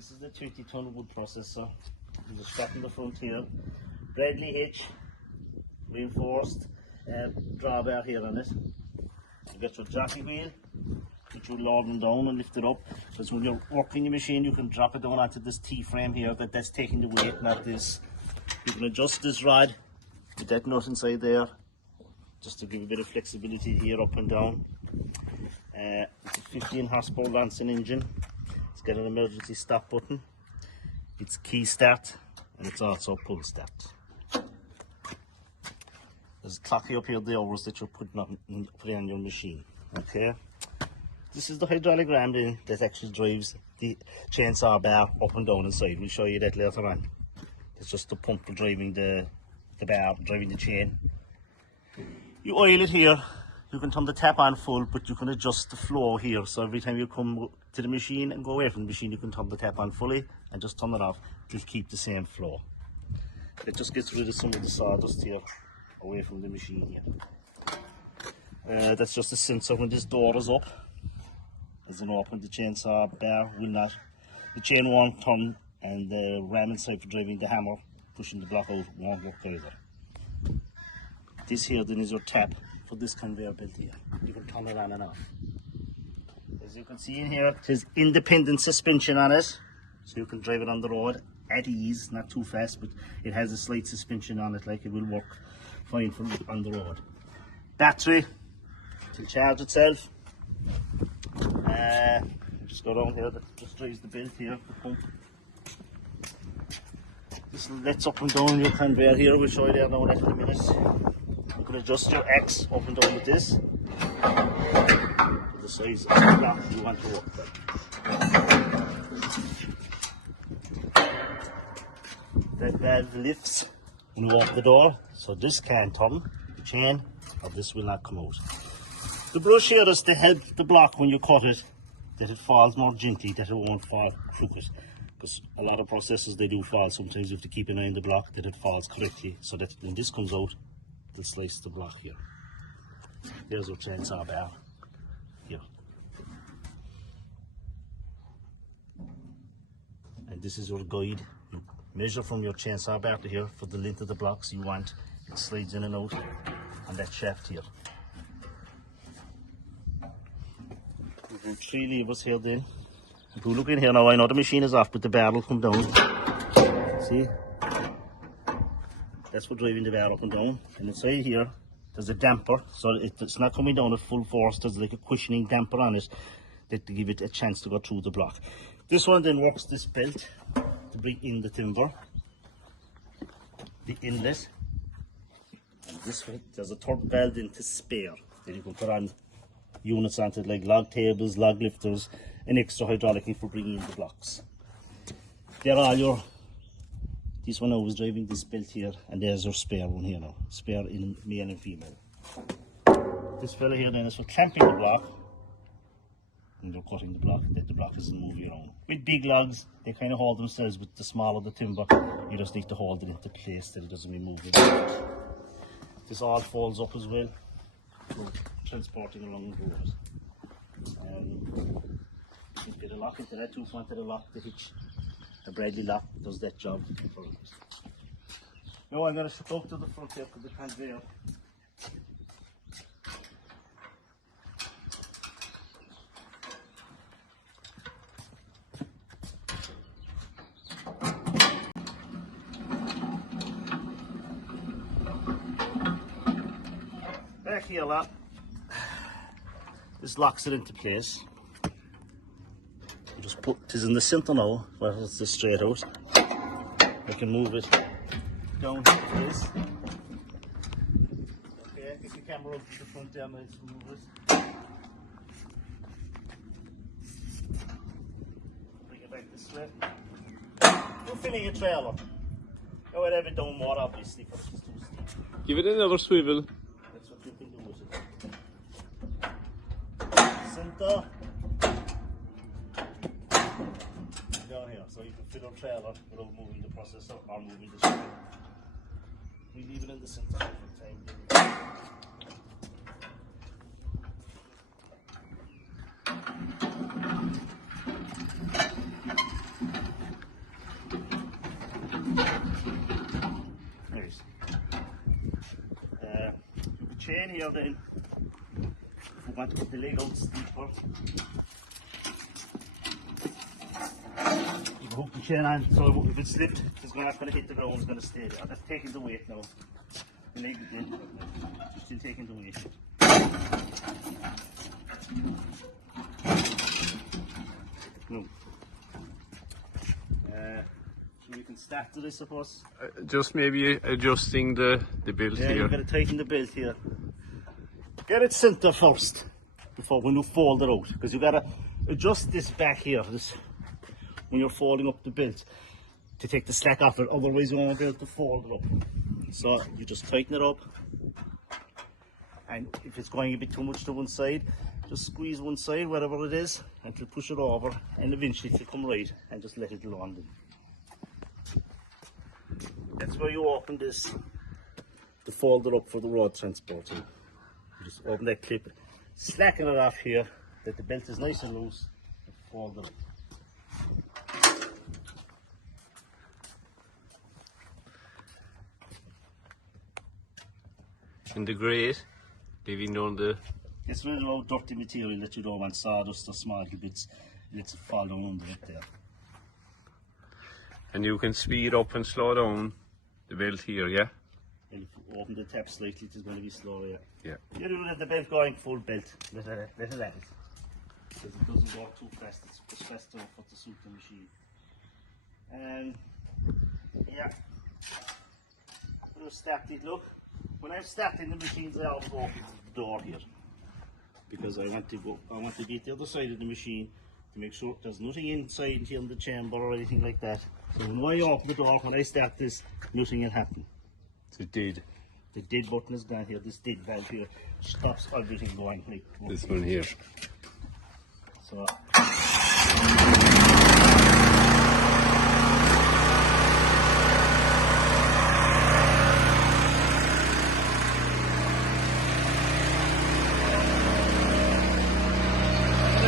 This is the 20-ton wood processor. There's a strap in the front here. Bradley hitch, reinforced drawbar here on it. You get your jockey wheel, which you lower them down and lift it up. So when you're working the machine, you can drop it down onto this T-frame here. That's taking the weight, not this. You can adjust this rod with that nut inside there, just to give a bit of flexibility here up and down. It's a 15 horsepower Lancing engine. It's got an emergency stop button. It's key start, and it's also pull start. There's a clock up here, the hours that you're putting on your machine. Okay. This is the hydraulic ram that actually drives the chainsaw bar up and down inside. We'll show you that later on. It's just the pump for driving the bar, driving the chain. You oil it here. You can turn the tap on full, but you can adjust the flow here. So every time you come to the machine and go away from the machine, you can turn the tap on fully and just turn it off. It'll keep the same flow. It just gets rid of some of the sawdust here away from the machine here. That's just a sensor when this door is up. As an open, the chainsaw bar will not, the chain won't turn, and the ram inside for driving the hammer, pushing the block out, won't work either. This here then is your tap for this conveyor belt here. You can turn it on and off. As you can see in here, it has independent suspension on it, so you can drive it on the road at ease, not too fast, but it has a slight suspension on it, like it will work fine from on the road. Battery to charge itself. Just go down here, that just drives the belt here, the pump. This lets up and down your conveyor here, we'll show you there now in a minute. You can adjust your X up and down with this. The size of the block you want to work with. That valve lifts when you open the door, so this can turn the chain, or this will not come out. The brush here is to help the block when you cut it, that it falls more gently, that it won't fall crooked. Because a lot of processors, they do fall. Sometimes you have to keep an eye on the block that it falls correctly, so that when this comes out, it'll slice the block here. There's your chainsaw bar here. And this is your guide. You measure from your chainsaw bar to here for the length of the blocks you want. It slides in and out on that shaft here. We've 3 levers here then. If you look in here now, I know the machine is off, but the bar will come down. See? That's for driving the bar up and down. And inside here, there's a damper, so it's not coming down at full force. There's like a cushioning damper on it that to give it a chance to go through the block. This one then works this belt to bring in the timber, the inlet. And this way, there's a third valve in to spare that you can put on units onto it, like log tables, log lifters, and extra hydraulic for bringing in the blocks. They're all your, this one I was driving this belt here, and there's your spare one here now, spare in male and female. This fella here then is for clamping the block, and you're cutting the block, that the block isn't moving around. With big logs, they kind of hold themselves, with the smaller the timber, you just need to hold it into place that it doesn't be moving. This all folds up as well for transporting along the road. You get a lock into that, you wanted a lock, the hitch, a Bradley lock does that job for us. Now I'm going to go to the front here of the conveyor. Back here, lad. This locks it into place. You just put this in the center now, where it's this straight out. I can move it down to place. Okay, get the camera up to the front there, let's move it. Bring it back this way. You're filling your trailer. Go ahead, have it down more, obviously, because it's too steep. Give it another swivel. That's what you can do with it. Center. Down here, so you can fit our trailer without moving the processor or moving the screen. We leave it in the center for the time. in here then, if we want to put the leg out steeper, you can hook the chain on, so if it slipped, it's not going to hit the ground, it's going to stay there. That's taking the weight now. The leg is in, still taking the weight. No. So you can start to this, I suppose. Just maybe adjusting the belt Yeah, here. you've got to tighten the belt here. Get it center first, before when you fold it out, because you've got to adjust this back here, this, when you're folding up the belt, to take the slack off it, otherwise you won't be able to fold it up. So you just tighten it up, and if it's going a bit too much to one side, just squeeze one side, wherever it is, and to push it over, and eventually it'll come right, and just let it land in. That's where you open this to fold it up for the road transporting. You just open that clip, slacken it off here, that the belt is nice and loose, and fold it up. In the grate, leaving down the... Gets rid of all dirty material that you don't want, sawdust or small bits, lets it fall down under it there. And you can speed up and slow down the belt here, yeah? And if you open the tap slightly, it's going to be slower, yeah. Yeah. You do let the belt going full belt, let it at it. Because it doesn't go too fast, it's faster for to suit the machine. And yeah, we'll start it. Look, when I'm starting the machines, I always open the door here, because I want to get the other side of the machine to make sure there's nothing inside here in the chamber or anything like that. So when I open the door, when I start this, nothing will happen. So dead. The dead button is down here, this dead valve here stops everything going like This one here. so.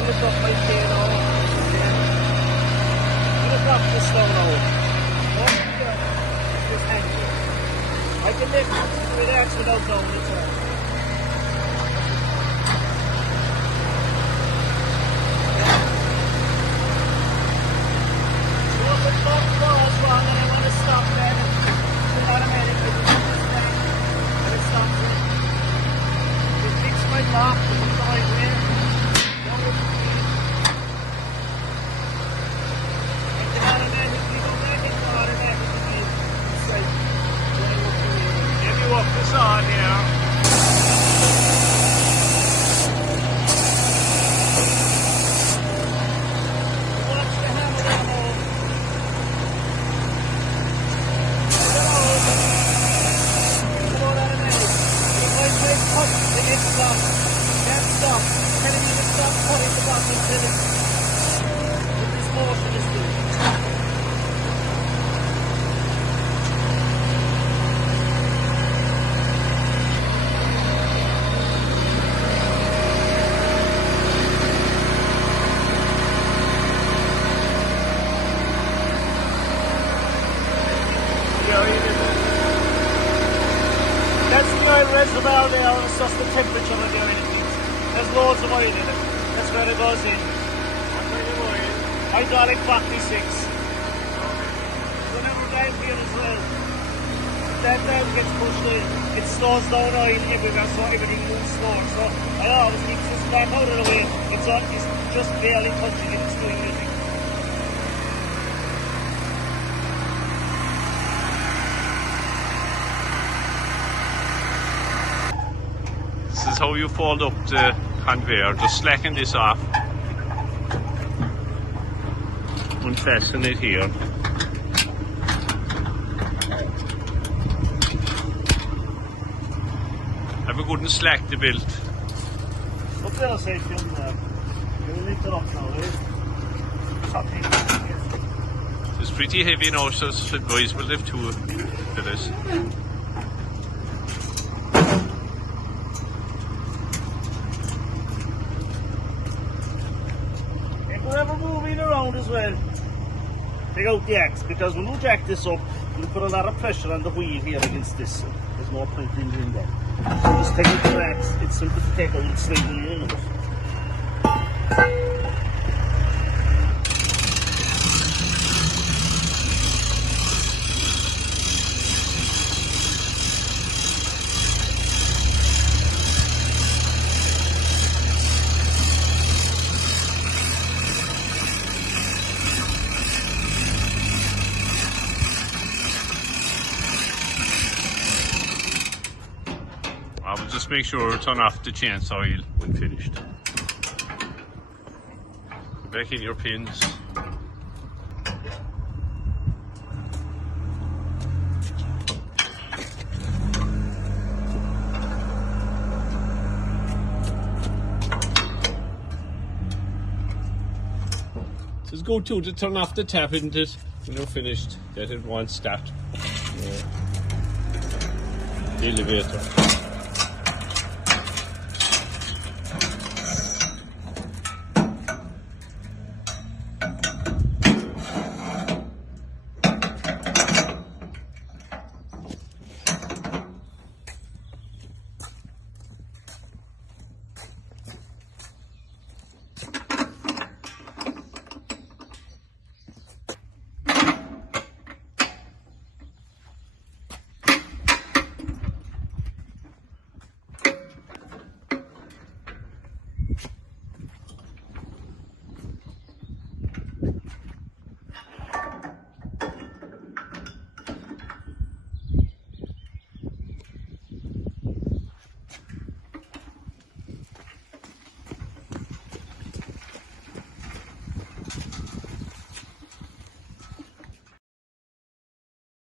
Lift up my chain now. Lift up the slow now. Just hang here. I can lift relax without going to turn. So if the button goes wrong and I want to stop that, it's automatic. And it stops it. It fixed my lock, it comes the right way. Walk this on here. That's the oil reservoir there, it's just the temperature of the oil it needs. There's loads of oil in it. That's where it goes in. What kind of oil? Hydraulic 46. Whenever guys here as well, that valve gets pushed in, it slows down oil everywhere, so everything moves slower. So I always keep this back out of the way. It's just barely touching it, it's doing nothing. This is how you fold up the conveyor. Just slacken this off. Unfasten it here. Have a good and slack the belt. Up there, safety on there. You'll lift it up now, right? It's pretty heavy now, so it's advisable to lift two for this. Whatever moving around as well, take out the axe, because when you jack this up, you put a lot of pressure on the wheel here against this. There's no point in doing that. So just take out the racks. It's simple to take out, it's sliding in and out. I will just make sure to turn off the chainsaw oil when finished. Back in your pins. Just go to turn off the tap, isn't it? When you're finished, that it won't start. The elevator.